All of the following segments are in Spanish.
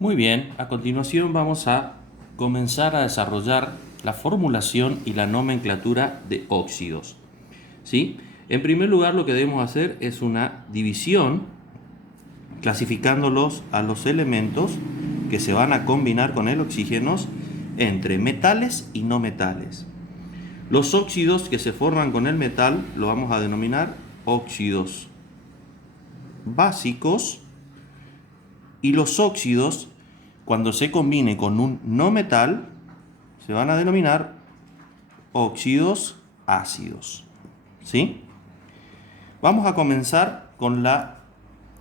Muy bien, a continuación vamos a comenzar a desarrollar la formulación y la nomenclatura de óxidos. ¿Sí? En primer lugar, lo que debemos hacer es una división clasificándolos a los elementos que se van a combinar con el oxígeno entre metales y no metales. Los óxidos que se forman con el metal lo vamos a denominar óxidos básicos, y los óxidos, cuando se combine con un no metal, se van a denominar óxidos ácidos. ¿Sí? Vamos a comenzar con la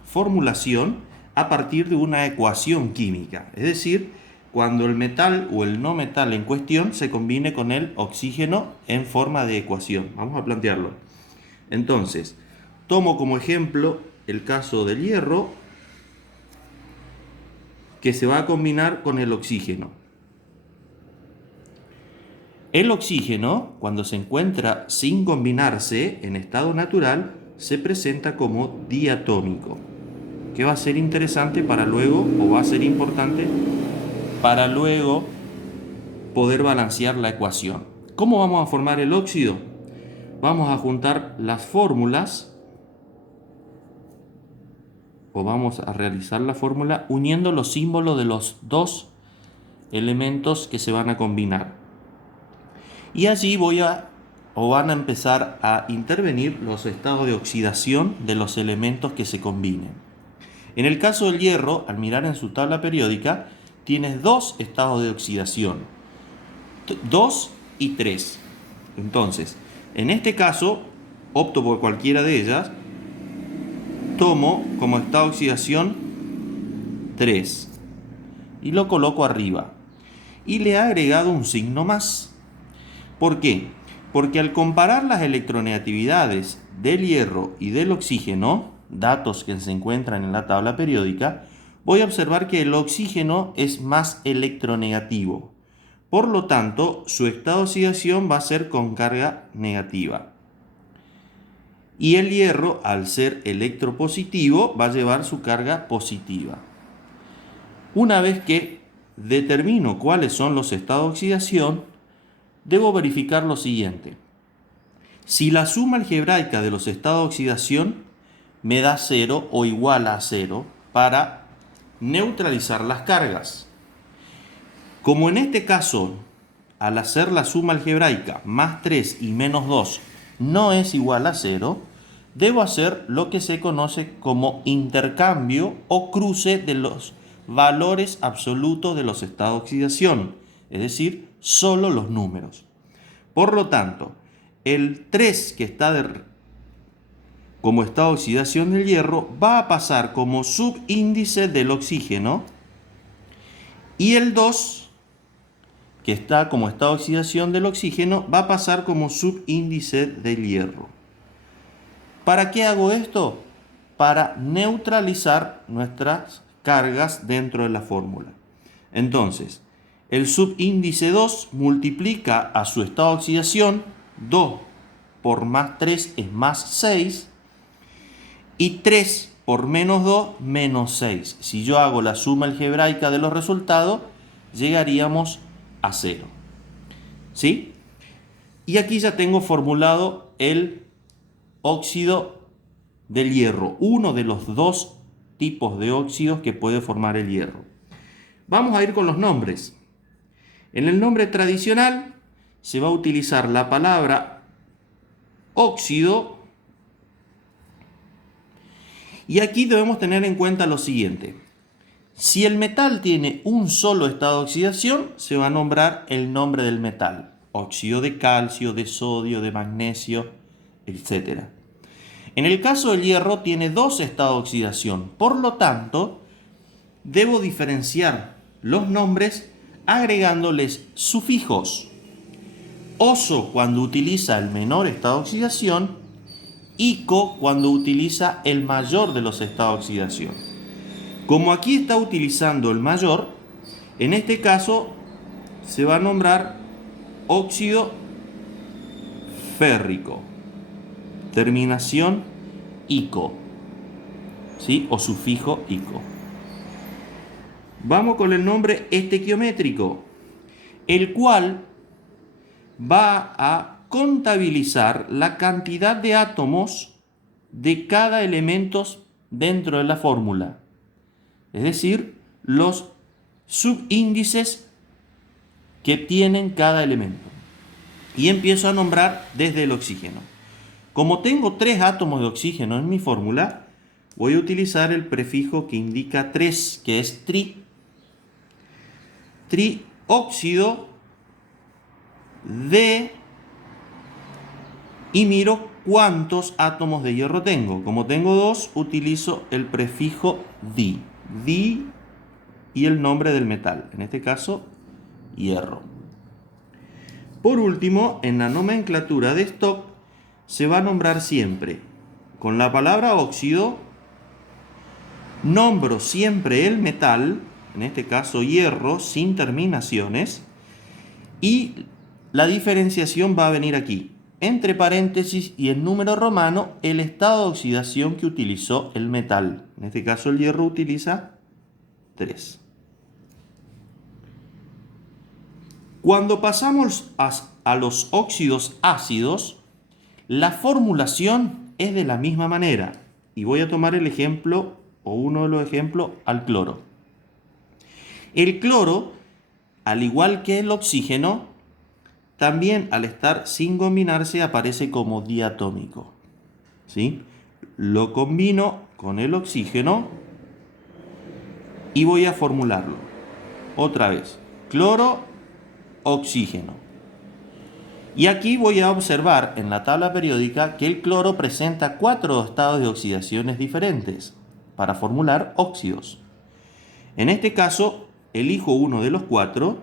formulación a partir de una ecuación química, es decir, cuando el metal o el no metal en cuestión se combine con el oxígeno en forma de ecuación. Vamos a plantearlo. Entonces, tomo como ejemplo el caso del hierro, que se va a combinar con el oxígeno. El oxígeno, cuando se encuentra sin combinarse en estado natural, se presenta como diatómico, que va a ser interesante para luego, o va a ser importante para luego poder balancear la ecuación. ¿Cómo vamos a formar el óxido? Vamos a juntar las fórmulas, o vamos a realizar la fórmula uniendo los símbolos de los dos elementos que se van a combinar. Y allí van a empezar a intervenir los estados de oxidación de los elementos que se combinen. En el caso del hierro, al mirar en su tabla periódica, tienes dos estados de oxidación, 2 y 3. Entonces, en este caso, opto por cualquiera de ellas, tomo como estado de oxidación 3 y lo coloco arriba. Y le he agregado un signo más. ¿Por qué? Porque al comparar las electronegatividades del hierro y del oxígeno, datos que se encuentran en la tabla periódica, voy a observar que el oxígeno es más electronegativo. Por lo tanto, su estado de oxidación va a ser con carga negativa. Y el hierro, al ser electropositivo, va a llevar su carga positiva. Una vez que determino cuáles son los estados de oxidación, debo verificar lo siguiente. Si la suma algebraica de los estados de oxidación me da 0 o igual a 0 para neutralizar las cargas. Como en este caso, al hacer la suma algebraica más 3 y menos 2 no es igual a 0, debo hacer lo que se conoce como intercambio o cruce de los valores absolutos de los estados de oxidación, es decir, solo los números. Por lo tanto, el 3 que está como estado de oxidación del hierro va a pasar como subíndice del oxígeno, y el 2 que está como estado de oxidación del oxígeno va a pasar como subíndice del hierro. ¿Para qué hago esto? Para neutralizar nuestras cargas dentro de la fórmula. Entonces, el subíndice 2 multiplica a su estado de oxidación, 2 por más 3 es más 6, y 3 por menos 2, menos 6. Si yo hago la suma algebraica de los resultados, llegaríamos a 0. ¿Sí? Y aquí ya tengo formulado el óxido del hierro, uno de los dos tipos de óxidos que puede formar el hierro. Vamos a ir con los nombres. En el nombre tradicional se va a utilizar la palabra óxido, y aquí debemos tener en cuenta lo siguiente. Si el metal tiene un solo estado de oxidación, se va a nombrar el nombre del metal: óxido de calcio, de sodio, de magnesio, etc. En el caso del hierro tiene dos estados de oxidación, por lo tanto, debo diferenciar los nombres agregándoles sufijos. Oso cuando utiliza el menor estado de oxidación, ico cuando utiliza el mayor de los estados de oxidación. Como aquí está utilizando el mayor, en este caso se va a nombrar óxido férrico, terminación ico, ¿sí? O sufijo ico. Vamos con el nombre estequiométrico, el cual va a contabilizar la cantidad de átomos de cada elemento dentro de la fórmula. Es decir, los subíndices que tienen cada elemento. Y empiezo a nombrar desde el oxígeno. Como tengo 3 átomos de oxígeno en mi fórmula, voy a utilizar el prefijo que indica 3, que es trióxido de, y miro cuántos átomos de hierro tengo. Como tengo 2, utilizo el prefijo di y el nombre del metal, en este caso hierro. Por último, en la nomenclatura de stock se va a nombrar siempre con la palabra óxido, nombro siempre el metal, en este caso hierro, sin terminaciones, y la diferenciación va a venir aquí, entre paréntesis y en número romano, el estado de oxidación que utilizó el metal. En este caso el hierro utiliza 3. Cuando pasamos a los óxidos ácidos, la formulación es de la misma manera. Y voy a tomar el ejemplo, o uno de los ejemplos, al cloro. El cloro, al igual que el oxígeno, también al estar sin combinarse aparece como diatómico. ¿Sí? Lo combino con el oxígeno y voy a formularlo. Otra vez, cloro, oxígeno. Y aquí voy a observar en la tabla periódica que el cloro presenta 4 estados de oxidaciones diferentes para formular óxidos. En este caso, elijo uno de los 4,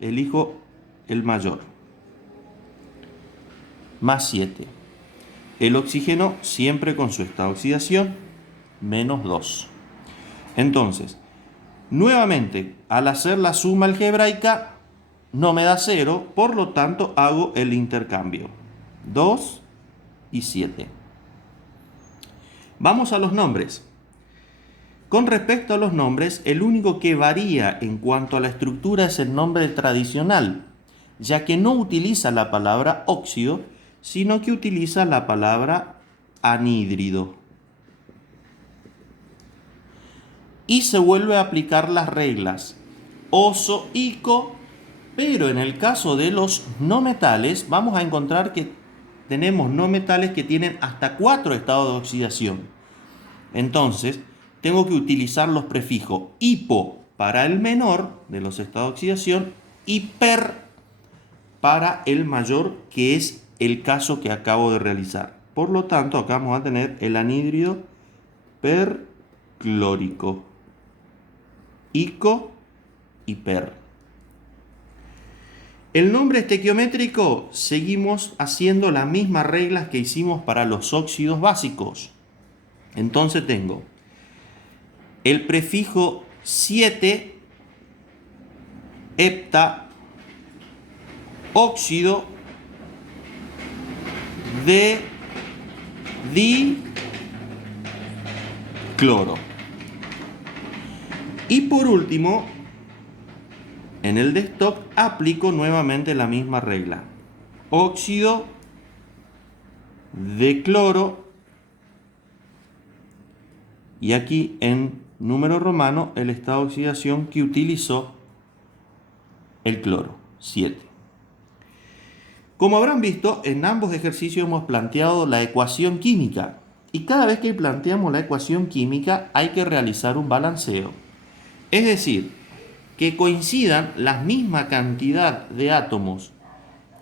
elijo el mayor, más 7. El oxígeno siempre con su estado de oxidación, menos 2. Entonces, nuevamente, al hacer la suma algebraica, no me da 0, por lo tanto hago el intercambio. 2 y 7. Vamos a los nombres. Con respecto a los nombres, el único que varía en cuanto a la estructura es el nombre tradicional, ya que no utiliza la palabra óxido, sino que utiliza la palabra anhídrido. Y se vuelve a aplicar las reglas oso, ico, pero en el caso de los no metales, vamos a encontrar que tenemos no metales que tienen hasta 4 estados de oxidación. Entonces, tengo que utilizar los prefijos hipo para el menor de los estados de oxidación y per para el mayor, que es el caso que acabo de realizar. Por lo tanto, acá vamos a tener el anhídrido perclórico, ico y per. El nombre estequiométrico, seguimos haciendo las mismas reglas que hicimos para los óxidos básicos. Entonces tengo el prefijo 7, hepta, óxido de dicloro. Y por último, en el de stock aplico nuevamente la misma regla. Óxido de cloro. Y aquí en número romano el estado de oxidación que utilizó el cloro, 7. Como habrán visto, en ambos ejercicios hemos planteado la ecuación química. Y cada vez que planteamos la ecuación química hay que realizar un balanceo. Es decir, que coincidan la misma cantidad de átomos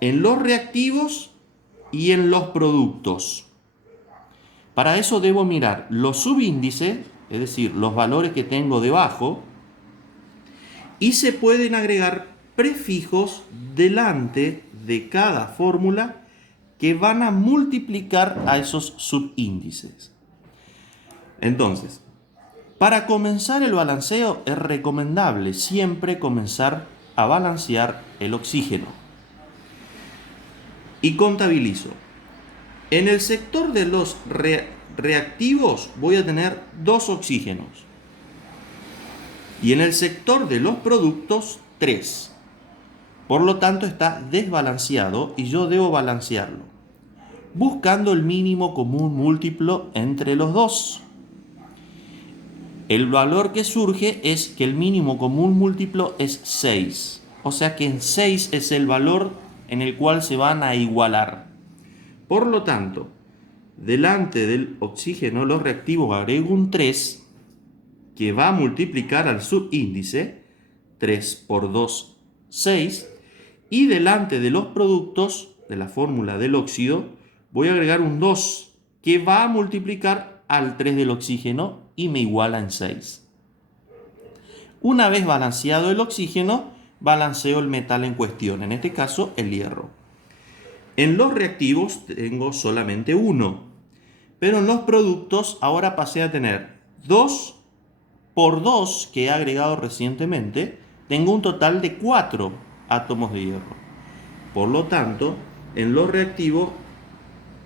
en los reactivos y en los productos. Para eso debo mirar los subíndices, es decir, los valores que tengo debajo, y se pueden agregar prefijos delante de cada fórmula que van a multiplicar a esos subíndices. Entonces, para comenzar el balanceo es recomendable siempre comenzar a balancear el oxígeno. Y contabilizo. En el sector de los reactivos voy a tener 2 oxígenos. Y en el sector de los productos, 3. Por lo tanto, está desbalanceado y yo debo balancearlo, buscando el mínimo común múltiplo entre los dos. El valor que surge es que el mínimo común múltiplo es 6. O sea que en 6 es el valor en el cual se van a igualar. Por lo tanto, delante del oxígeno los reactivos agrego un 3 que va a multiplicar al subíndice. 3 por 2, 6. Y delante de los productos de la fórmula del óxido voy a agregar un 2 que va a multiplicar al 3 del oxígeno y me iguala en 6. Una vez balanceado el oxígeno, balanceo el metal en cuestión, en este caso el hierro. En los reactivos tengo solamente 1, pero en los productos ahora pasé a tener 2 por 2 que he agregado recientemente, tengo un total de 4 átomos de hierro. Por lo tanto, en los reactivos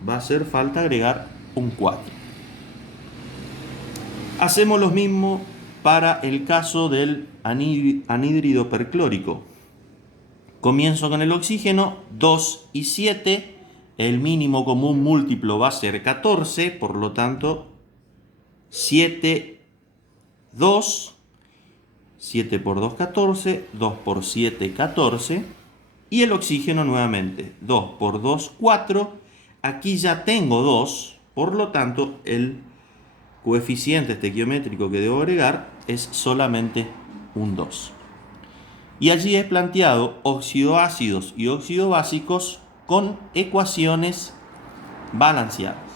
va a hacer falta agregar un 4. Hacemos lo mismo para el caso del anhídrido perclórico. Comienzo con el oxígeno, 2 y 7. El mínimo común múltiplo va a ser 14, por lo tanto, 7, 2. 7 por 2, 14. 2 por 7, 14. Y el oxígeno nuevamente, 2 por 2, 4. Aquí ya tengo 2, por lo tanto, el coeficiente estequiométrico que debo agregar es solamente un 2. Y allí he planteado óxido ácidos y óxido básicos con ecuaciones balanceadas.